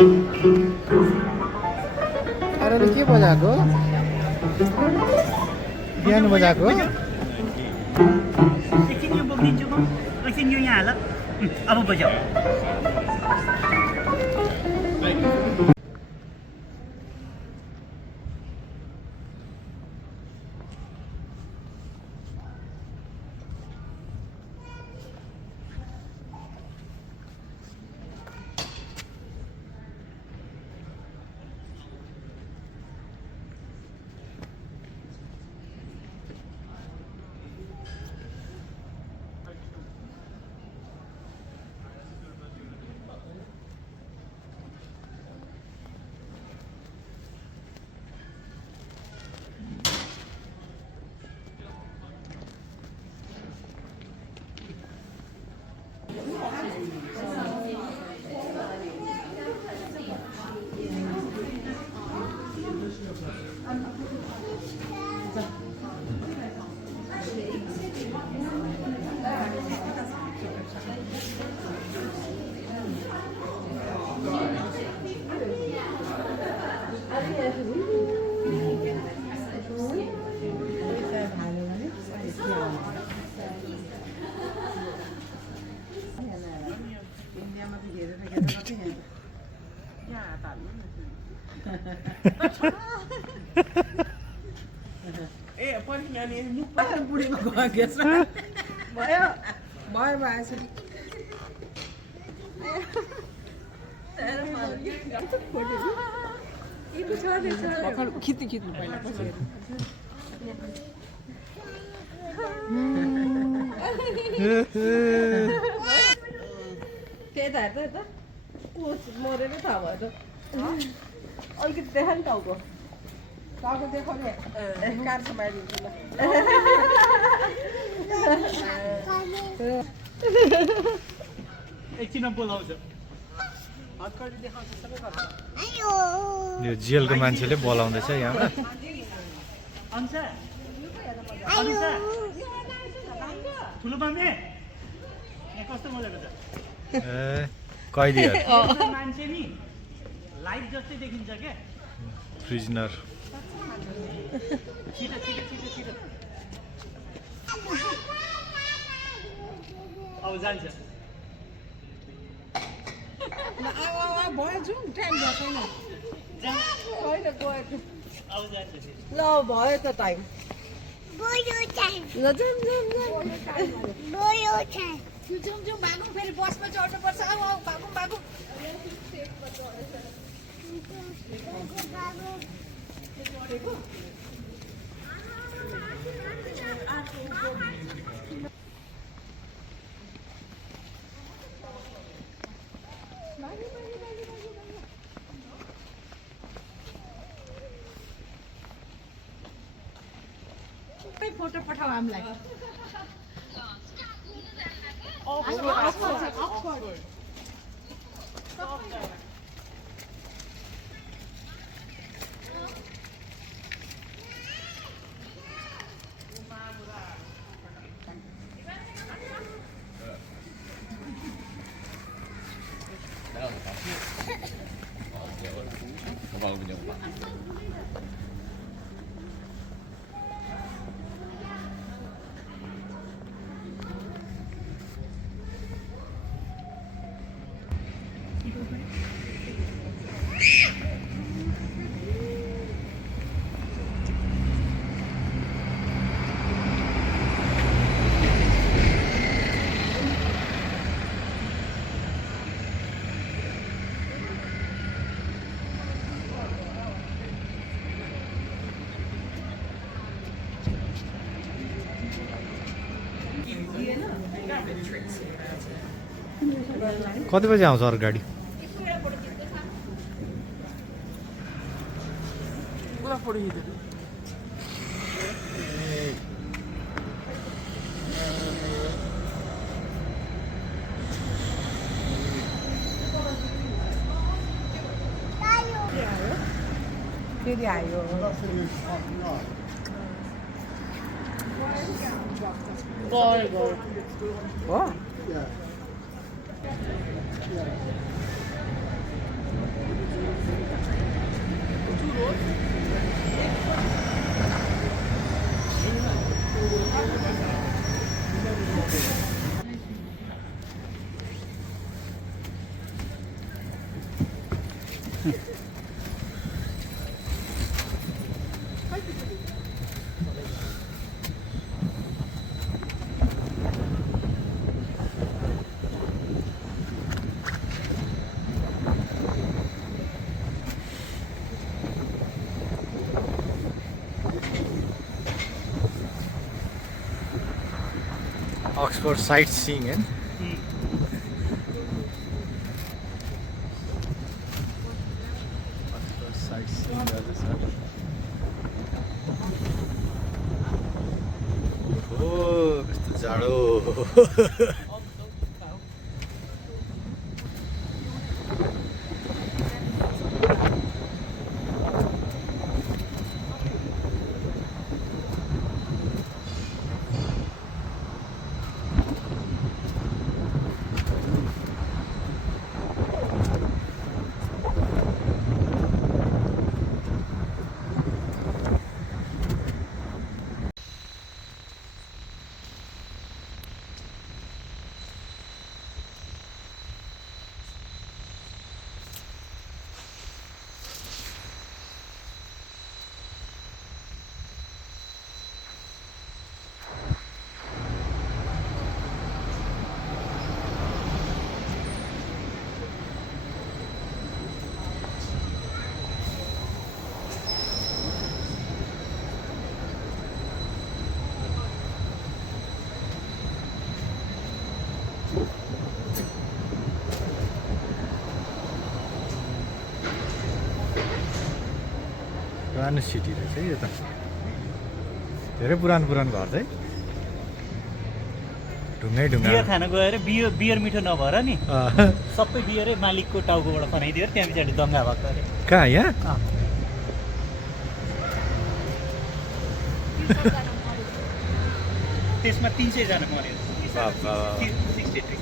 अरे के बजाएको बिहान बजाएको एकछिन यो बोकिदिन्छु म एकछिन यो यहाँ हाल अब बजाऊ खिच्नु पहिला मरेर थाहा भयो त अलिकति देखा नि टाउको टाउको देखाउने कार समाइदिन्छु ल एकछिन बोलाउँछ यो जेलको मान्छेले बोलाउँदैछ यहाँ ठुलो मामे कस्तो मजाको छ कैदीहरु मान्छे नि लाइट जस्तै देखिन्छ के प्रिजनर छिटो छिटो छिटो छिटो अब जान्छ भयो जाउँ टाइम भयो छैन छैन गयो अब जान्छ ल भयो त टाइम ल जाउँ जाउँ भागौँ फेरि बसमा चढ्नु पर्छ अब भागौँ भागौँ फोटो पठाऊ हामीलाई कति बजे आउँछ अरू गाडी फेरि आयो हो Oxford sightseeing, eh? Oxford sightseeing गर्दैछ। ओ कस्तो जाडो। पुरानो सिटी रहेछ है यो त। धेरै पुरानो घर चाहिँ ढुङ्गै ढुङ्गा। बियर खान गएर बियर मिठो नभएर नि सबै बियरै मालिकको टाउकोबाट खनाइदियो त्यहाँ पछाडि दङ्गा भएको अरे। कहाँ यहाँ? त्यसमा 300 जना मर्यो। बाबा। 63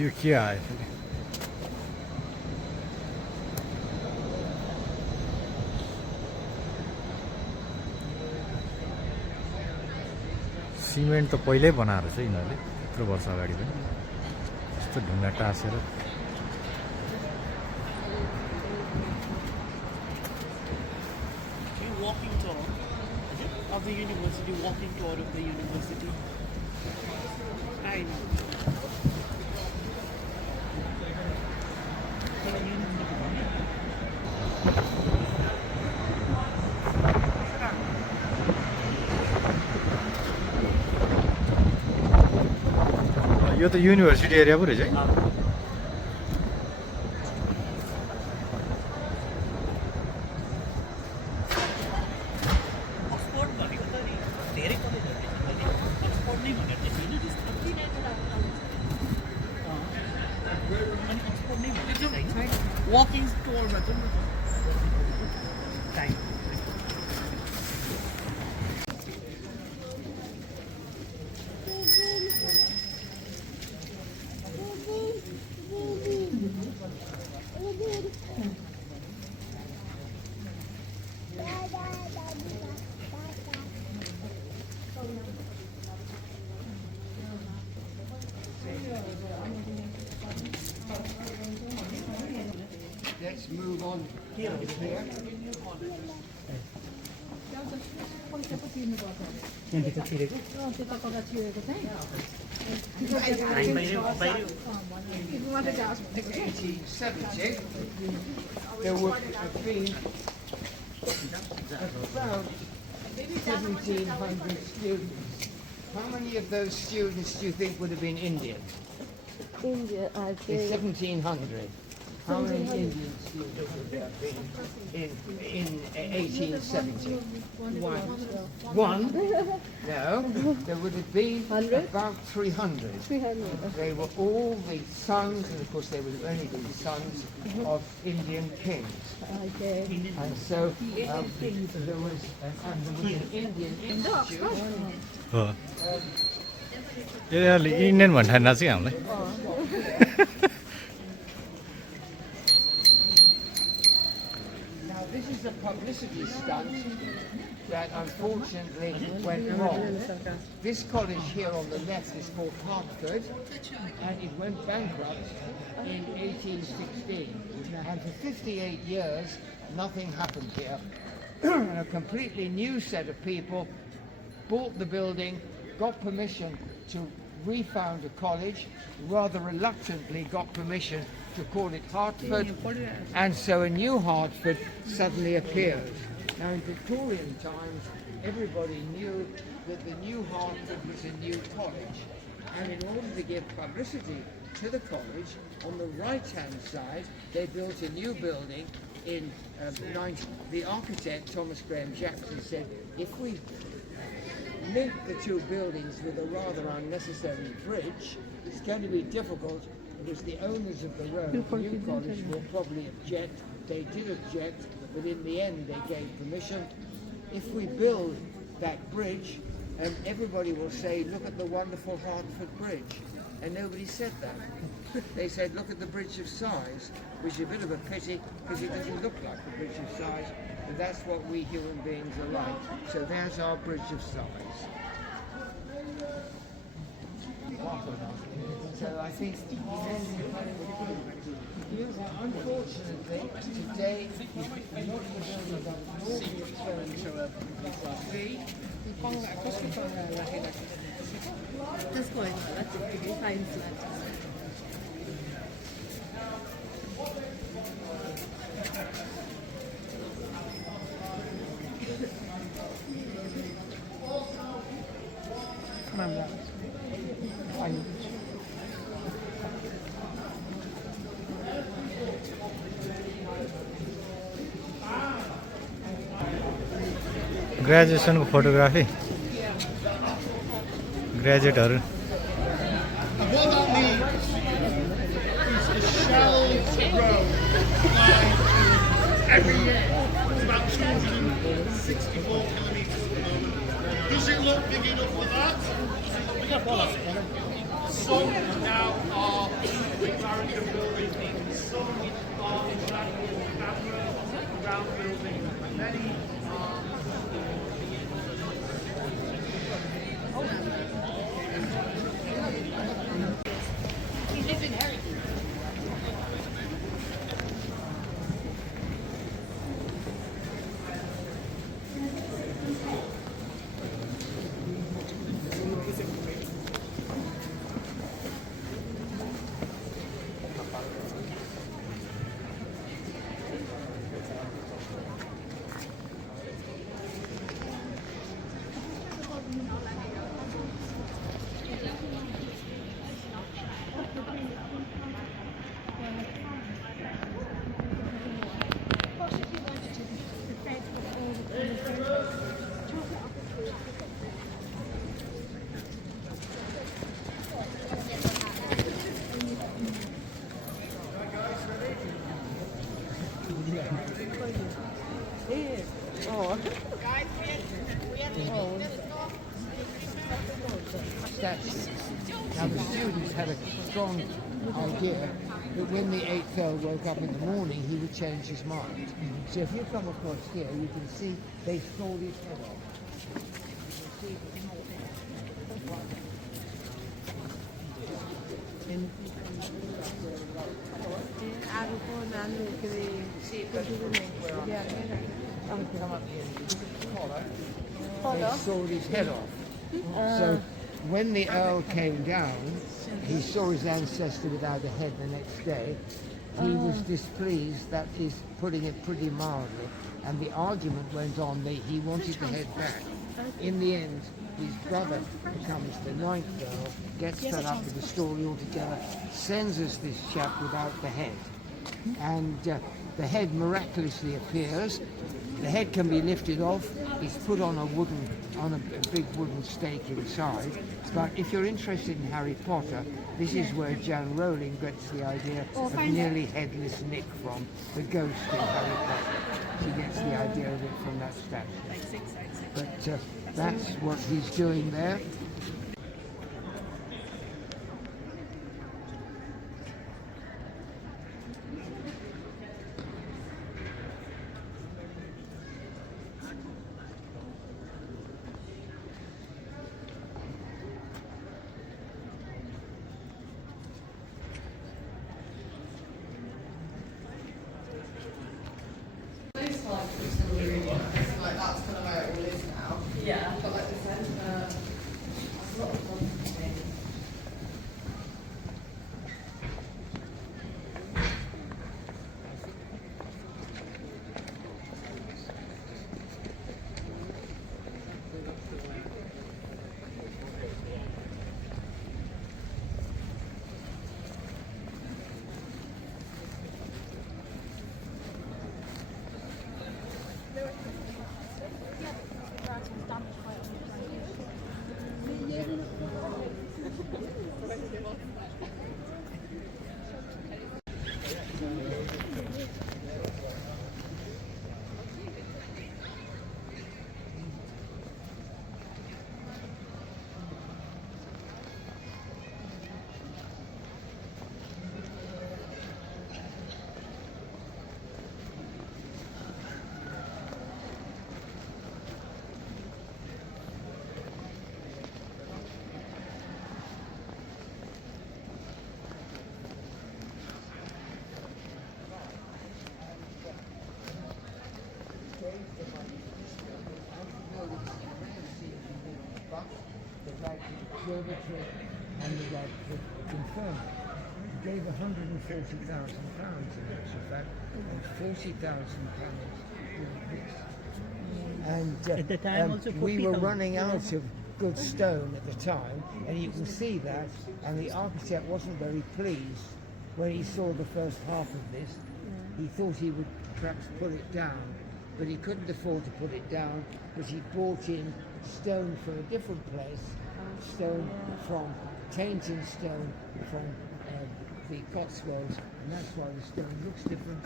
यो के आयो फेरि? सिमेन्ट त पहिल्यै बनाएर छ यिनीहरूले, यत्रो वर्ष अगाडि पनि यस्तो ढुङ्गा टाँसेर। walking tour of the university, walking tour of the university. I know. यो त युनिभर्सिटी एरिया पो रहेछ है। Oxford भनेको त नि धेरै कलेजहरु छ नि Oxford नै भनेर चाहिँ हैन जस्तो अनि Oxford नै भनेर चाहिँ हैन walking tour मा चाहिँ time Let's move on here. त्यहाँदेखि त छिरेको टाइम बाहिर 1870, there would have been about 1,700 students. How many of those students do you think would have been Indian? India, I In think. 1700. How many Indians do you think would there have been in 1870? One? No, there would have been about 300. They were all the sons, and of course they would have only been sons of Indian kings. Okay. And so there was an Indian institute. हो यो अलि Indian भन्ने ठान्दा चाहिँ हामीलाई Now this is a publicity stunt that unfortunately went wrong. This college here on the left is called Hertford, and it went bankrupt in 1816. And for 58 years, nothing happened here. And a completely new set of people bought the building, got permission to refound a college, rather reluctantly got permission to call it Hertford, and so a new Hertford suddenly appeared. Now in Victorian times, everybody knew that the new Hertford was a new college, and in order to give publicity to the college, on the right-hand side, they built a new building in the architect, Thomas Graham Jackson, said, if we link the two buildings with a rather unnecessary bridge, it's going to be difficult because the owners of the road, the new college, will probably object. They did object, but in the end they gave permission. If we build that bridge, everybody will say, look at the wonderful Hertford Bridge. And nobody said that. They said, look at the Bridge of Sighs, which is a bit of a pity because it doesn't look like the Bridge of Sighs, but that's what we human beings are like. So there's our Bridge of Sighs. So I think, unfortunately, today, Just going on, that's a pretty fine flat. ग्रेजुएसनको photography ग्रेजुएटहरू What that means is a shell row line every year. It's about 264 kilometres at the moment. Does it look big enough for that? Some now are barrier building, some are round building, and many are. Statue. Now the students had a strong idea that when the 8th Earl woke up in the morning, he would change his mind. So if you come across here, you can see they sawed his head off. They sawed his head off. So when the Earl came down, he saw his ancestor without a head the next day. He was displeased, that is putting it pretty mildly, and the argument went on that he wanted the head back. In the end, his brother becomes the 9th Earl, gets fed up with the story altogether, sends us this chap without the head. and the head miraculously appears. The head can be lifted off. It's put on a big wooden stake inside. But if you're interested in Harry Potter, this is where Jan Rowling gets the idea of nearly headless Nick from, the ghost in Harry Potter. She gets the idea of it from that statue. But that's what he's doing there. Like that's kind of where it all is now. Yeah. But like the centre, that's a lot of fun for me. The Radcliffe Observatory and the Radcliffe Infirmary. He gave £140,000 in actual fact, and £40,000 doing this. And At the time also we were 40,000. running out of good stone at the time, and you can see that, and the architect wasn't very pleased when he saw the first half of this. He thought he would perhaps put it down, but he couldn't afford to put it down because he brought in stone from a different place, stone from Tainton stone from the Cotswolds, and that's why the stone looks different,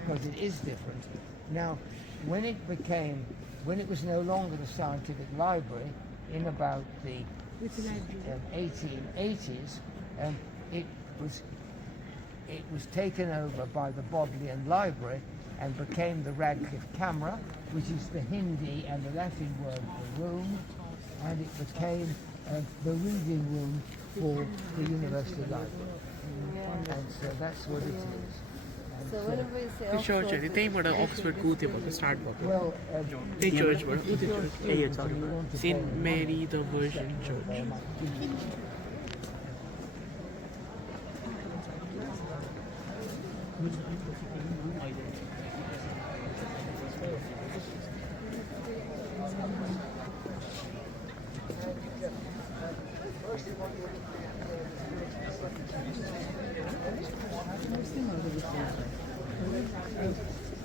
because it is different. Now, when it was no longer the scientific library in about the 1880s, it was taken over by the Bodleian Library and became the Radcliffe Camera, which is the Hindi and the Latin word for room, and it became the reading room for the University Library. And so that's what it is. And So whenever we say The church है त्यही बाट Oxford को थियो भएको start भएको well, त्यही चर्चबाट if you're a students sorry and you want to saint follow Mary the virgin church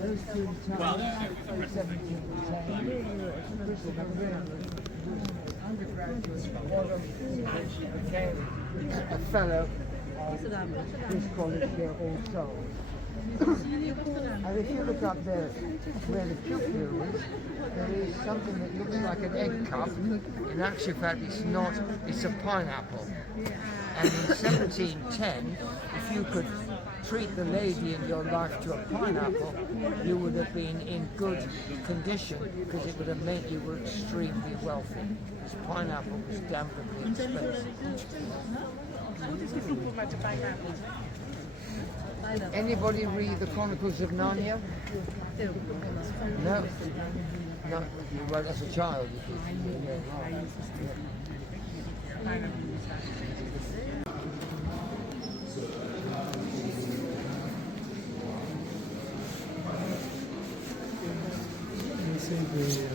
Those two towers, 17 undergraduate became a fellow of this college here also. And if you look up there where the pupil is, there is something that looks like an egg cup. In actual fact, it's not, it's a pineapple. And in 1710, if you could treat the lady in your life to a pineapple, you would have been in good condition because it would have meant you were extremely wealthy. This pineapple was damnably expensive. Anybody read the Chronicles of Narnia? No? No, you wrote as a child. You did. Yeah.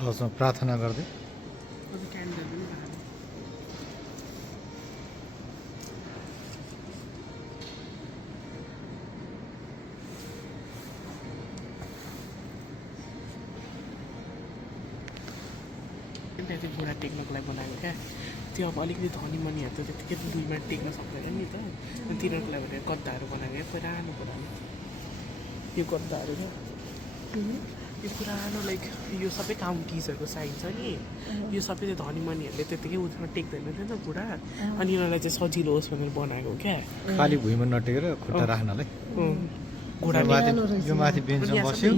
चर्चमा प्रार्थना गर्दै त्यहाँ चाहिँ घोडा टेक्नको लागि बनाएको क्या त्यो अब अलिकति धनी मनीहरू त त्यतिकै 2 मिनट टेक्न सक्दैन नि त अनि तिनीहरूको लागि भनेर गद्दाहरू बनाएको क्या पुरानो यो गद्दाहरू क्या यो पुरानो लाइक यो सबै काउन्टिजहरूको साइड छ नि यो सबै चाहिँ धनी मनीहरूले त्यतिकै उठ्न टेक्दैन थियो नि त घोडा अनि उनीहरूलाई चाहिँ सजिलो होस् भनेर बनाएको क्या खाली भुइँमा नटेकेर खुट्टा राख्नलाई घोडा यो माथि बेन्चमा बस्यो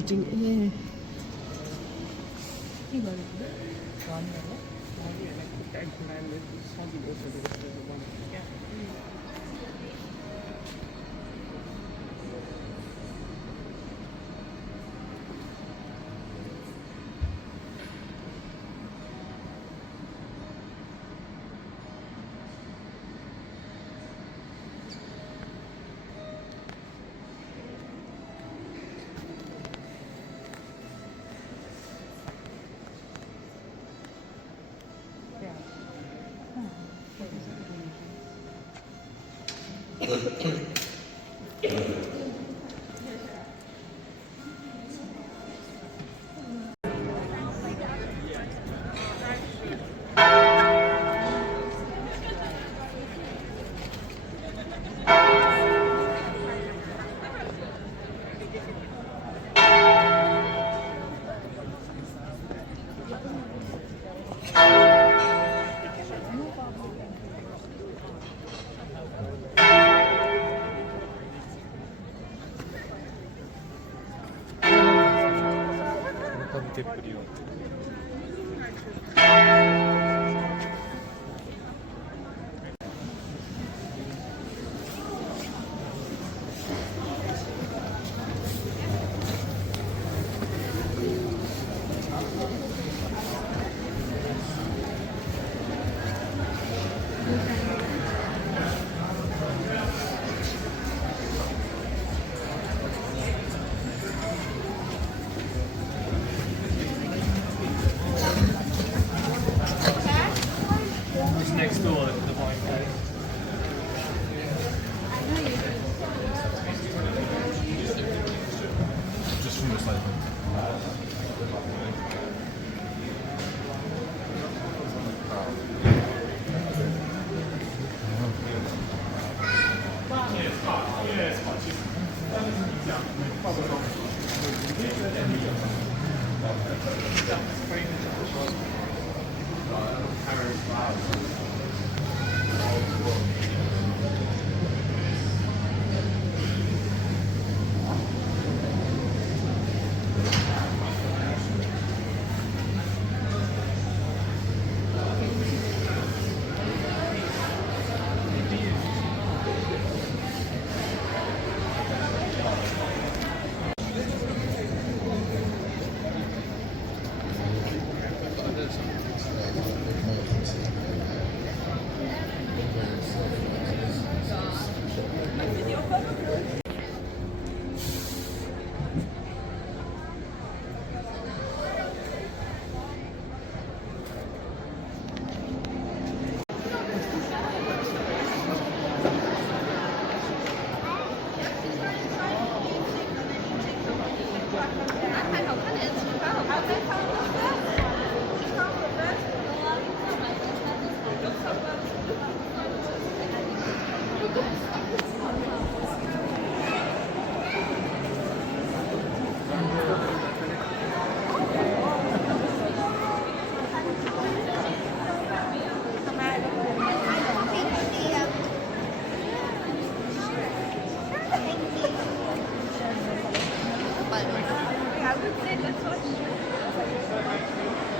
I would say that's what.